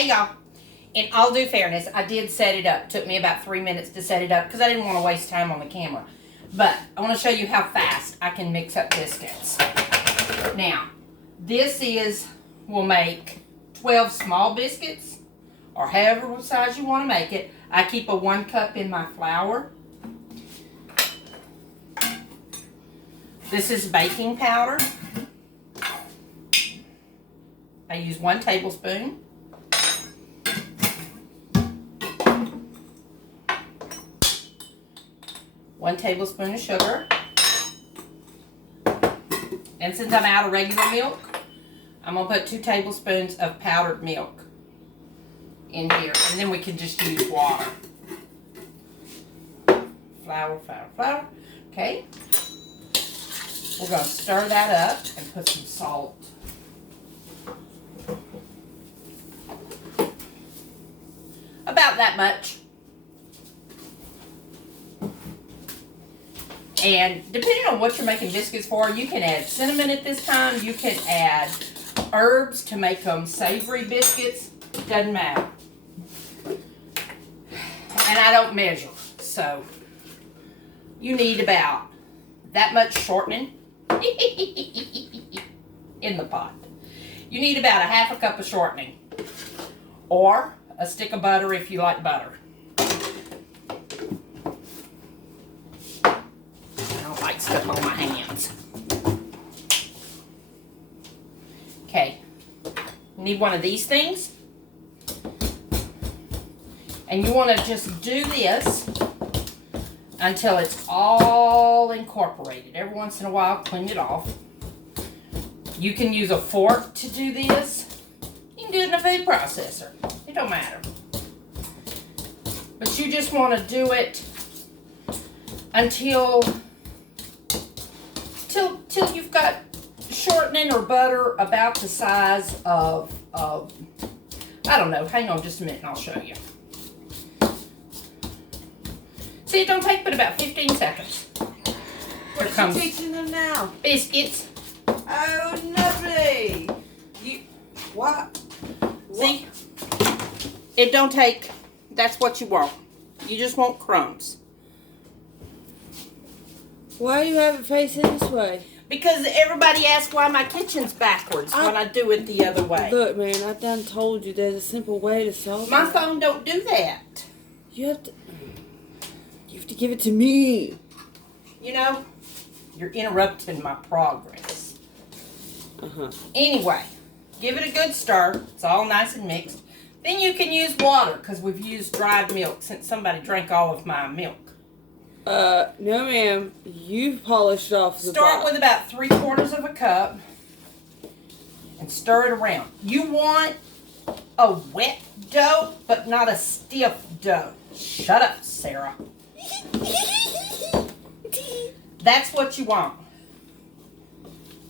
Hey y'all, in all due fairness, I did set it up. It took me about 3 minutes to set it up because I didn't want to waste time on the camera. But I want to show you how fast I can mix up biscuits. Now, we'll make 12 small biscuits, or however size you want to make it. I keep a 1 cup in my flour. This is baking powder. I use 1 tablespoon. One tablespoon of sugar. And since I'm out of regular milk, I'm going to put 2 tablespoons of powdered milk in here. And then we can just use water. Flour. Okay. We're going to stir that up and put some salt. About that much. And depending on what you're making biscuits for, you can add cinnamon at this time. You can add herbs to make them savory biscuits. Doesn't matter. And I don't measure. So you need about that much shortening in the pot. You need about a 1/2 cup of shortening. Or a stick of butter if you like butter. Stuff on my hands. Okay, need one of these things, and you want to just do this until it's all incorporated. Every once in a while, clean it off. You can use a fork to do this. You can do it in a food processor. It don't matter. But you just want to do it until you've got shortening or butter about the size of I don't know. Hang on just a minute and I'll show you. See, it don't take but about 15 seconds. What are you teaching them now? Biscuits. Oh, lovely. What? See? It don't take, that's what you want. You just want crumbs. Why do you have it facing this way? Because everybody asks why my kitchen's backwards when I do it the other way. Look, man, I done told you there's a simple way to solve it. My phone don't do that. You have to give it to me. You know, you're interrupting my progress. Anyway, give it a good stir. It's all nice and mixed. Then you can use water because we've used dried milk since somebody drank all of my milk. No, ma'am. You polished off the Start with about 3/4 of a cup and stir it around. You want a wet dough, but not a stiff dough. Shut up, Sarah. That's what you want.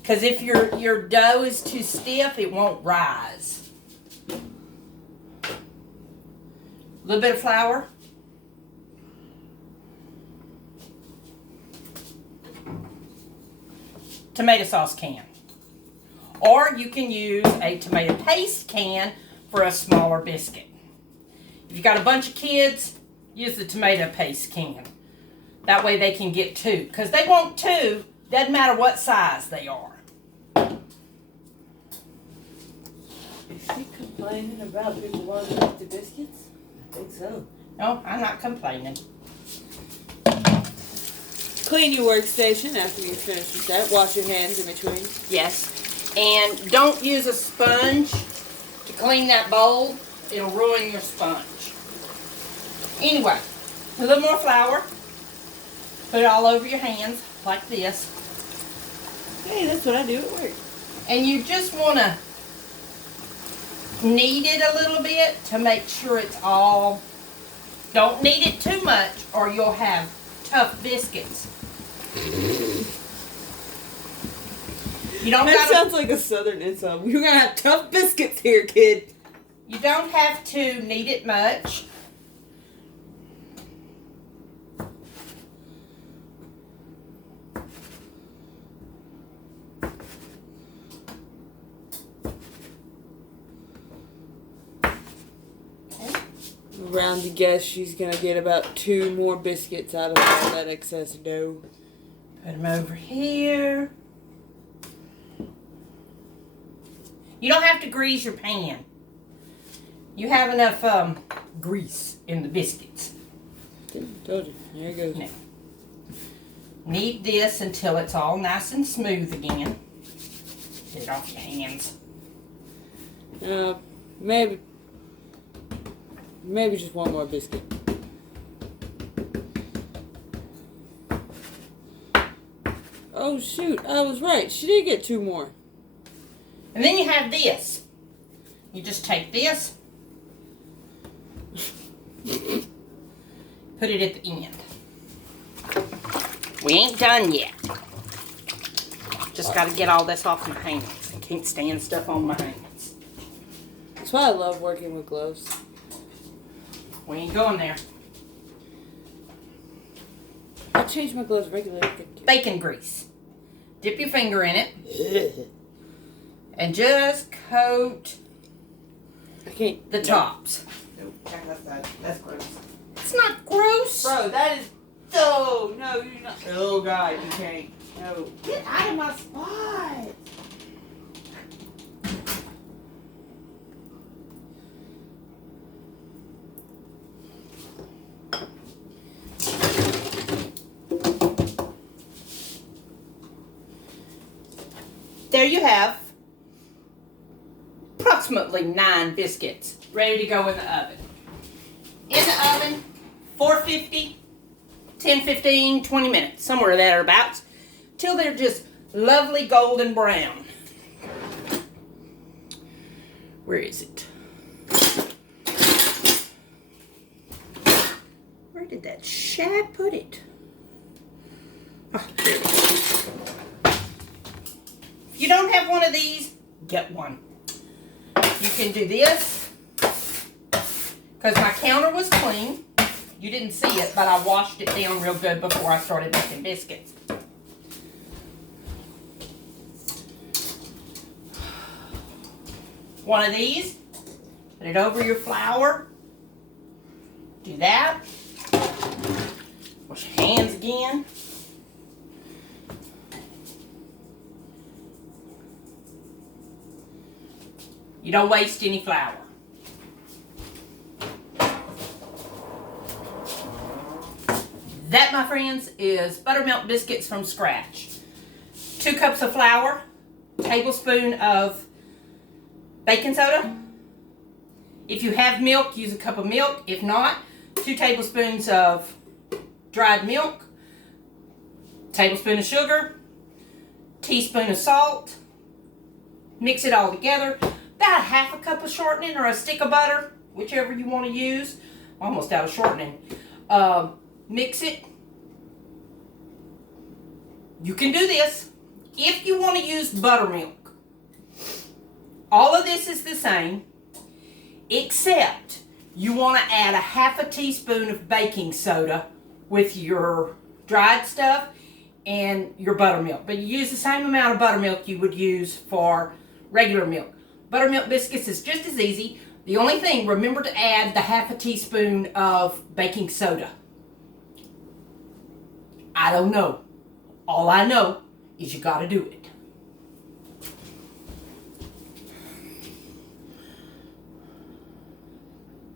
Because if your dough is too stiff, it won't rise. A little bit of flour. Tomato sauce can. Or you can use a tomato paste can for a smaller biscuit. If you've got a bunch of kids, use the tomato paste can. That way they can get 2. Because they want 2, doesn't matter what size they are. Is she complaining about people wanting to eat the biscuits? I think so. No, I'm not complaining. Clean your workstation after you finish with that. Wash your hands in between. Yes. And don't use a sponge to clean that bowl. It'll ruin your sponge. Anyway, a little more flour. Put it all over your hands like this. Hey, that's what I do at work. And you just want to knead it a little bit to make sure it's all... Don't knead it too much or you'll have tough biscuits. You don't That sounds like a southern insult. You're going to have tough biscuits here, kid. You don't have to knead it much. Round to guess she's gonna get about 2 more biscuits out of all that excess dough. Put them over here. You don't have to grease your pan. You have enough grease in the biscuits. Told you. There it goes. Now, knead this until it's all nice and smooth again. Get it off your hands. Maybe just 1 more biscuit. Oh shoot, I was right. She did get 2 more. And then you have this. You just take this, put it at the end. We ain't done yet. Just got to get all this off my hands. I can't stand stuff on my hands. That's why I love working with gloves. We ain't going there. I change my gloves regularly. Bacon grease. Dip your finger in it. And just coat I can't. the tops. Nope, that's gross. It's not gross. Bro, that is. Oh, no, you're not. Oh, God, you can't. No. Get out of my spot. There you have approximately 9 biscuits ready to go in the oven. In the oven, 450, 10, 15, 20 minutes, somewhere thereabouts, till they're just lovely golden brown. Where is it? Where did that shad put it? Oh, here it is. If you don't have one of these, get one. You can do this, because my counter was clean. You didn't see it, but I washed it down real good before I started making biscuits. One of these, put it over your flour. Do that. Wash your hands again. You don't waste any flour. That, my friends, is buttermilk biscuits from scratch. 2 cups of flour, tablespoon of baking soda. If you have milk, use a cup of milk. If not, 2 tablespoons of dried milk, tablespoon of sugar, teaspoon of salt. Mix it all together. About 1/2 cup of shortening or a stick of butter, whichever you want to use. Almost out of shortening. Mix it. You can do this if you want to use buttermilk. All of this is the same, except you want to add 1/2 teaspoon of baking soda with your dried stuff and your buttermilk. But you use the same amount of buttermilk you would use for regular milk. Buttermilk biscuits is just as easy. The only thing, remember to add the 1/2 teaspoon of baking soda. I don't know. All I know is you gotta do it.